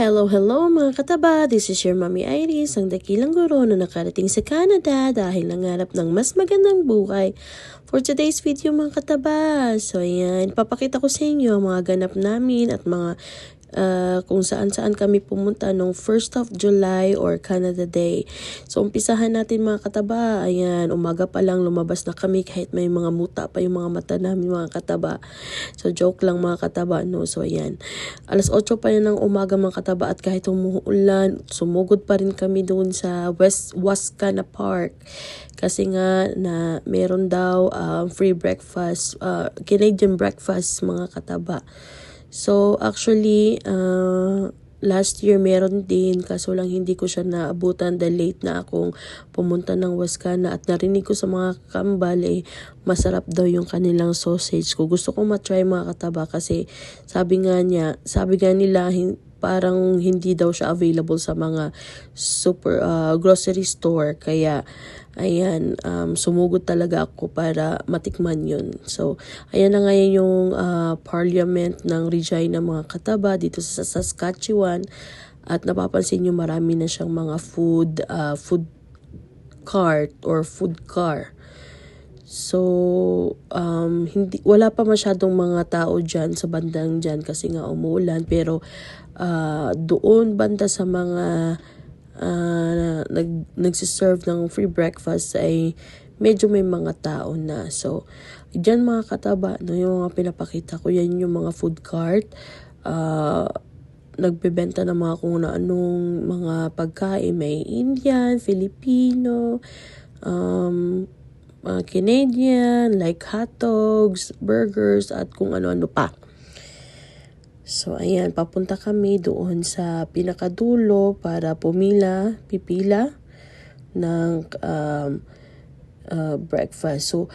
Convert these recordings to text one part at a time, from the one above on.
Hello mga kataba! This is your Mommy Iris, ang dakilang guro na nakarating sa Canada dahil nangarap ng mas magandang buhay. For today's video mga kataba, so ayan, papakita ko sa inyo ang mga ganap namin at mga kung saan kami pumunta nung 1st of July or Canada Day. So umpisahan natin mga kataba, ayan, umaga pa lang lumabas na kami kahit may mga muta pa yung mga mata namin mga kataba. So joke lang mga kataba, no? So ayan, alas 8 pa yun ng umaga mga kataba at kahit umuulan, sumugod pa rin kami doon sa Wascana Park. Kasi nga na meron daw free breakfast, Canadian breakfast mga kataba. So actually, last year meron din kaso lang hindi ko siya naabutan dahil late na akong pumunta ng Wascana at narinig ko sa mga kambal masarap daw yung kanilang sausage ko. Gusto kong matry mga kataba kasi sabi nga nila parang hindi daw siya available sa mga super grocery store kaya ayan, sumugod talaga ako para matikman yun. So, ayan na ngayon yung parliament ng Regina mga kataba dito sa Saskatchewan. At napapansin nyo marami na siyang mga food cart or food car. So, wala pa masyadong mga tao dyan sa bandang dyan kasi nga umuulan. Pero, doon banda sa mga nagsiserve ng free breakfast ay medyo may mga tao na. So, dyan mga kataba, no, yung mga pinapakita ko, yan yung mga food cart. Nagbebenta ng mga kung anong mga pagkain. May Indian, Filipino, Canadian, like hot dogs, burgers, at kung ano-ano pa. So, ayan, papunta kami doon sa pinakadulo para pipila ng breakfast. So,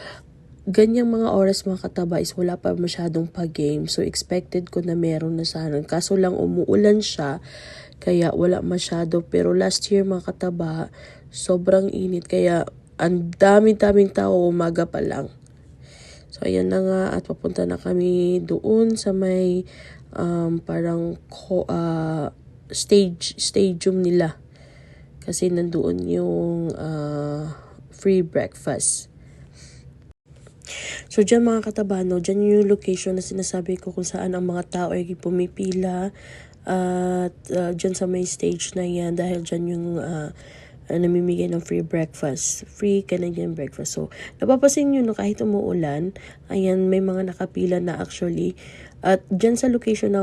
ganyang mga oras mga kataba is wala pa masyadong pa-game. So, expected ko na meron na sana. Kaso lang umuulan siya, kaya wala masyado. Pero last year mga kataba, sobrang init. Kaya ang daming tao umaga pa lang. So, ayan na nga at papunta na kami doon sa may parang stadium nila. Kasi nandoon yung free breakfast. So, dyan mga katabano, dyan yung location na sinasabi ko kung saan ang mga tao ay pumipila. At dyan sa may stage na yan dahil dyan yung namimigay ng free breakfast. Free Canadian breakfast. So, napapasin nyo no, kahit umuulan, ayan, may mga nakapila na actually. At dyan sa location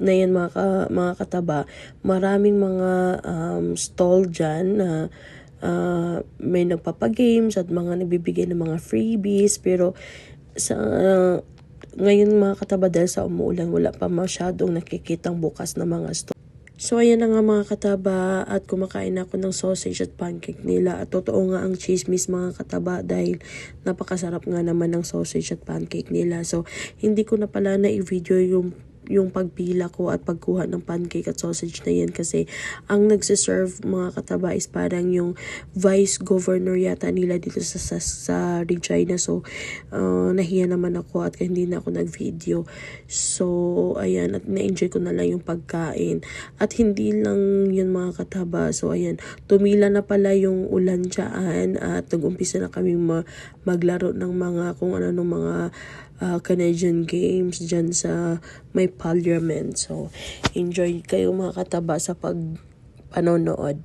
na yan mga kataba, maraming mga stall dyan na may nagpapagames at mga nagbibigay ng mga freebies. Pero sa ngayon mga kataba dahil sa umuulan, wala pa masyadong nakikitang bukas na mga stall. So, ayan na nga mga kataba at kumakain ako ng sausage at pancake nila. At totoo nga ang chismis mga kataba dahil napakasarap nga naman ng sausage at pancake nila. So, hindi ko na pala na-video yung pagpila ko at pagkuha ng pancake at sausage na yan kasi ang nagsiserve mga kataba is parang yung vice governor yata nila dito sa Regina. So, nahiya naman ako at hindi na ako nag-video. So, ayan, at na-enjoy ko na lang yung pagkain. At hindi lang yun mga kataba. So, ayan, tumila na pala yung ulan dyan at nag-umpisa na kami maglaro ng mga kung ano ng mga Canadian games dyan sa may parliament. So, enjoy kayo mga kataba sa panonood.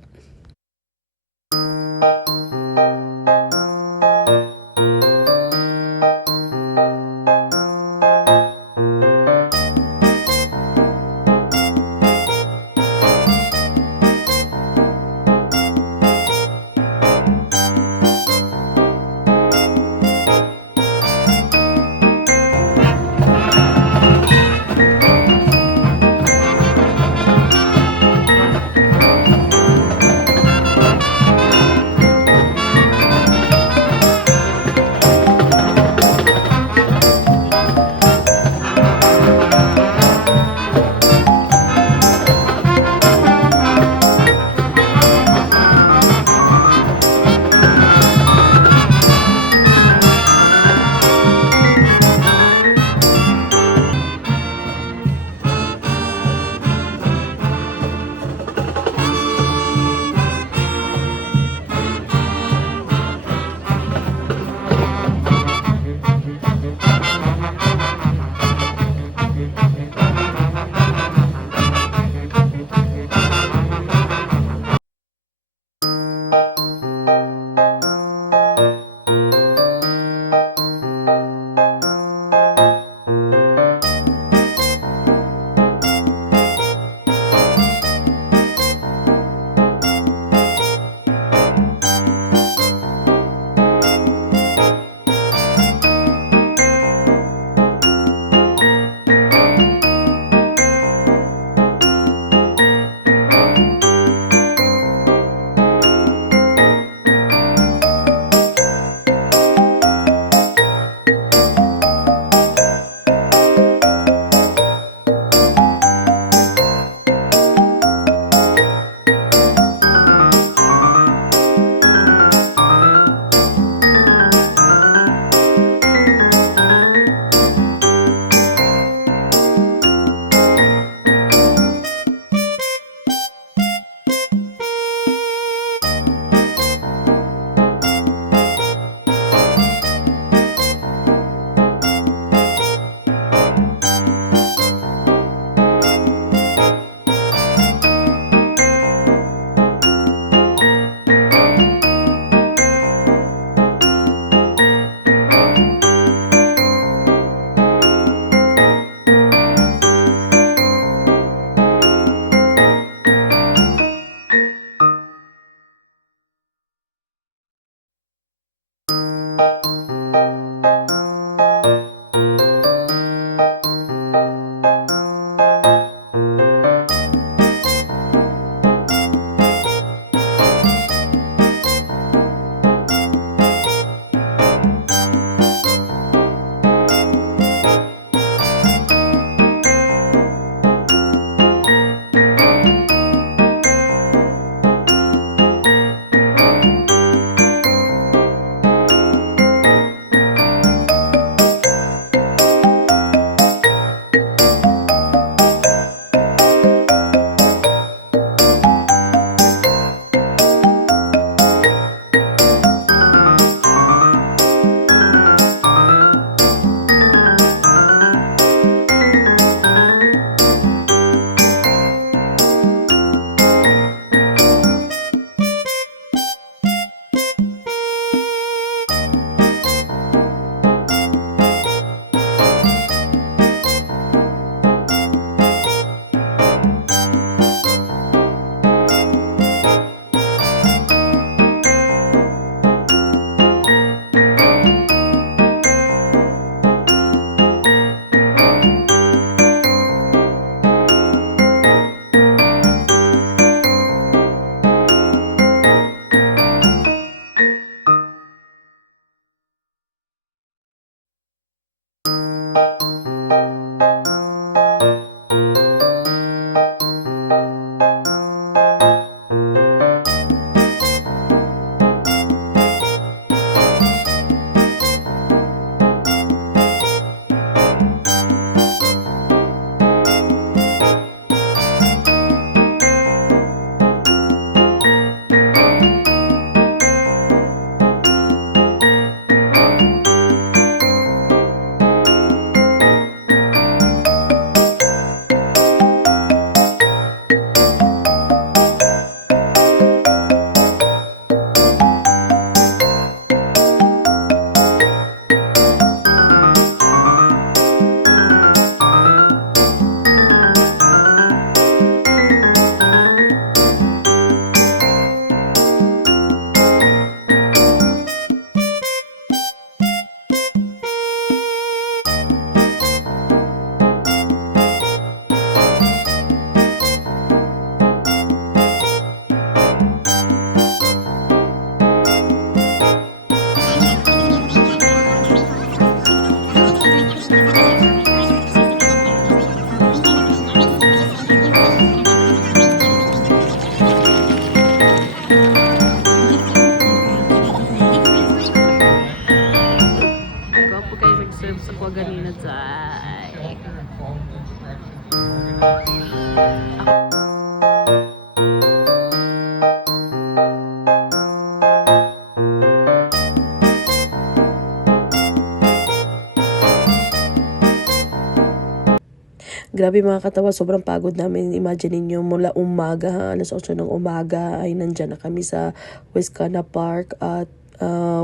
Grabe mga katawa, sobrang pagod namin. Imagine niyo mula umaga, alas 8 ng umaga ay nandyan na kami sa Westcana Park at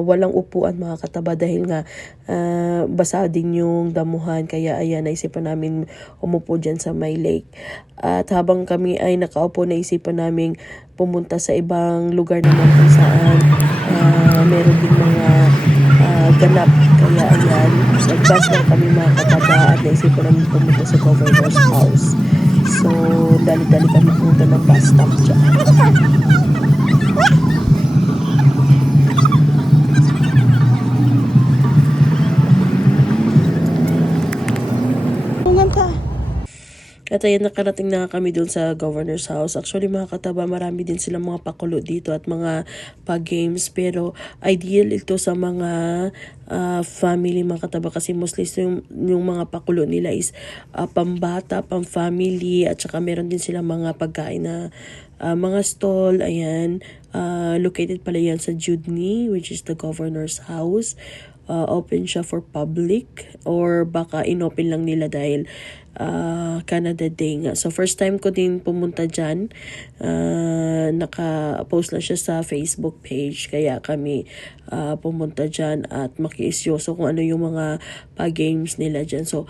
walang upuan mga kataba dahil nga basa din yung damuhan, kaya ayan, naisipan namin umupo dyan sa may lake. At habang kami ay nakaupo, naisipan namin pumunta sa ibang lugar naman kung saan meron din mga ganap. Kaya ayan, nag-bus lang kami mga kataba at naisipan namin pumunta sa governor's house. So dali-dali kami pumunta ng bus stop dyan. At ayan, nakarating na kami dun sa governor's house. Actually mga kataba, marami din silang mga pakulo dito at mga pag-games. Pero ideal ito sa mga family mga kataba, kasi mostly yung mga pakulo nila is pambata, pang-family, at saka meron din silang mga pagkain na mga stall. Ayan, located pala yan sa Judney, which is the governor's house. Open siya for public or baka inopen lang nila dahil Canada Day nga. So first time ko din pumunta dyan. Naka-post lang siya sa Facebook page, kaya kami pumunta dyan at makiisyoso kung ano yung mga pa-games nila dyan. So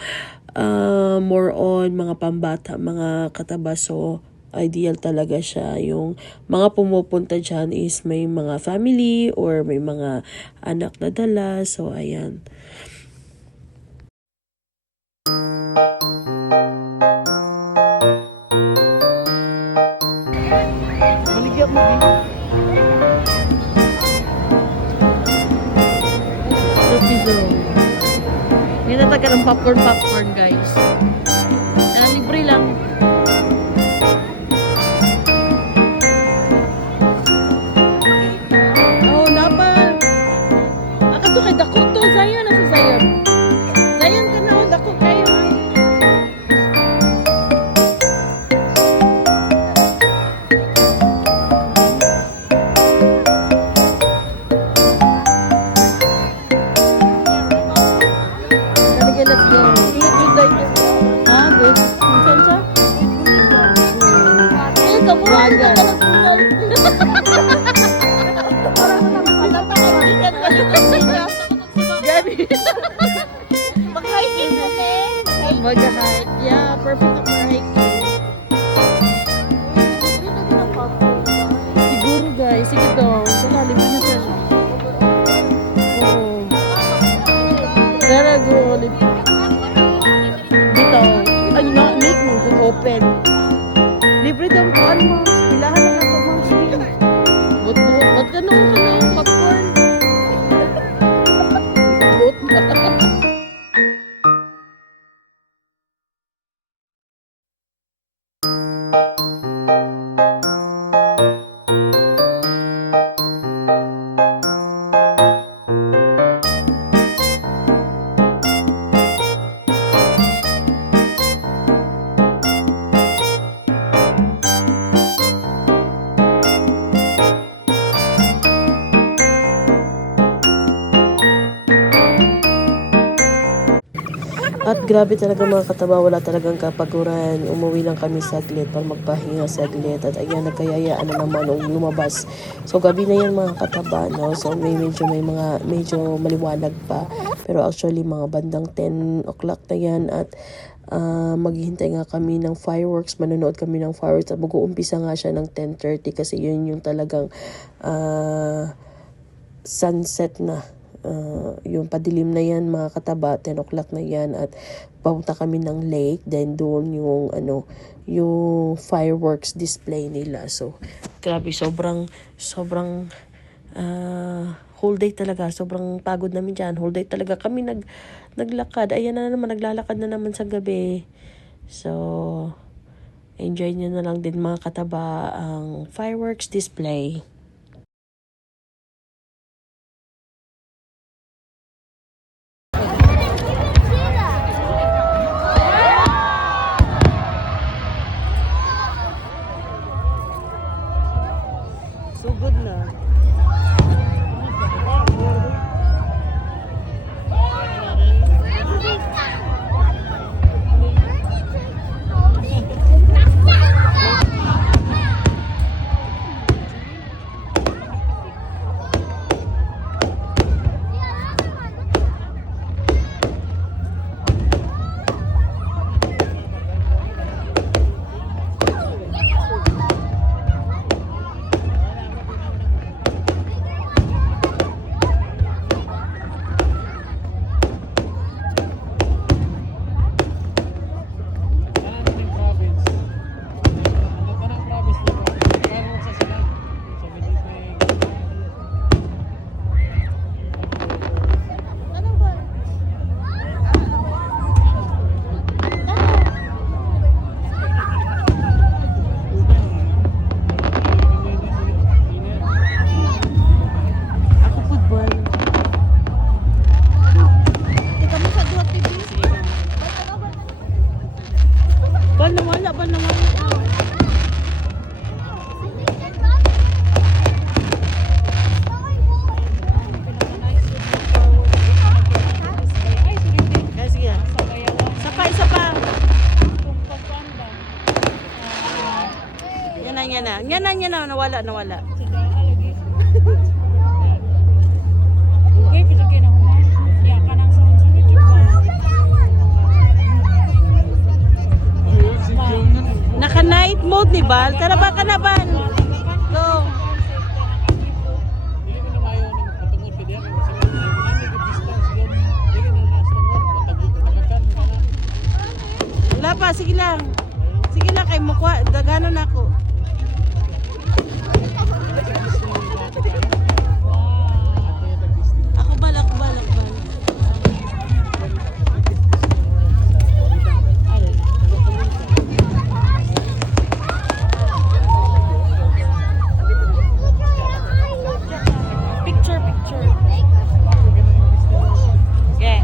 more on mga pambata, mga kataba. So ideal talaga siya. Yung mga pumupunta dyan is may mga family or may mga anak na dala. So ayan. Maligyan mo din. May natagal ng popcorn guys. Libre lang. Oh, laban. Akato kay dako to, Zion na sa Zion. Zion ka na, oh, dako kayo. Let's go. Ah, good. Minsan siya? Eh, kamura ka na nagpunal. Parang mo naman kalata kay Gigan. Gabi. Mag-hiking na, eh. Mag-hike. Yeah, perfect for hiking. Siguro guys. Sige daw. Libre na siya. Oo. Very good. Ay, make mo open. Libre daw ko, ano, moms? Pilahan na nato, moms. Ba't ka nung popcorn? Boot ba? At grabe talaga mga kataba, wala talagang kapaguran. Umuwi lang kami saglit para magpahinga saglit. At ayan, nagkayayaan na naman nung lumabas. So gabi na yan mga kataba, no? So medyo maliwanag pa. Pero actually mga bandang 10 o'clock na yan. At maghihintay nga kami ng fireworks. Manonood kami ng fireworks. At mag-uumpisa nga siya ng 10:30 kasi yun yung talagang sunset na. Yung padilim na yan mga kataba, 10 o'clock na yan, at papunta kami ng lake, then doon yung fireworks display nila. So grabe, sobrang whole day talaga, sobrang pagod namin dyan. Whole day talaga kami naglakad. Ayan na naman, naglalakad na naman sa gabi. So enjoy nyo na lang din mga kataba ang fireworks display. Sugod na. Yan na, nawala. Uy, pinagyan ako mo. Iya ka nang sunod-sunod yung ba? Naka-night mode ni Bal. Tara ba ka na, Bal? Go. Wala pa, sige lang. Sige lang kay mukha, daganon ako. Ako bal. Picture. Okay.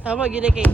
Tama, gini kay.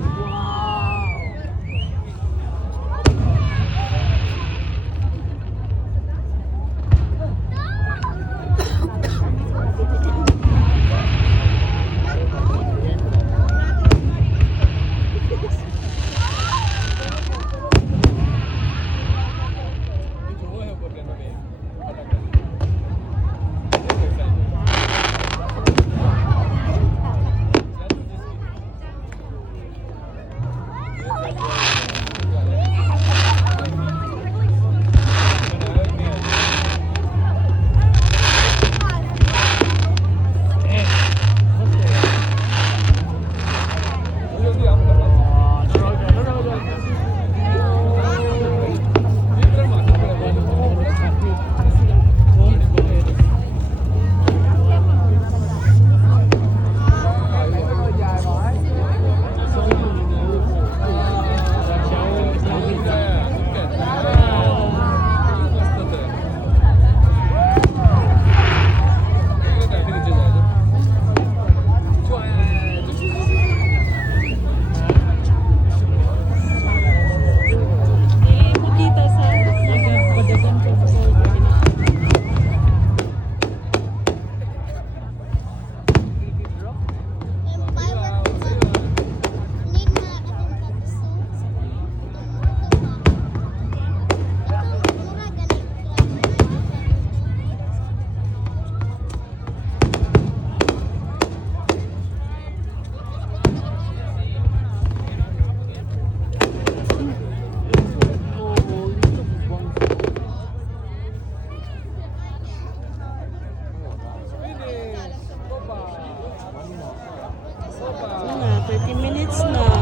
Dili mo kita sa nagpadagan ko sa Ano na, 30 minutes na.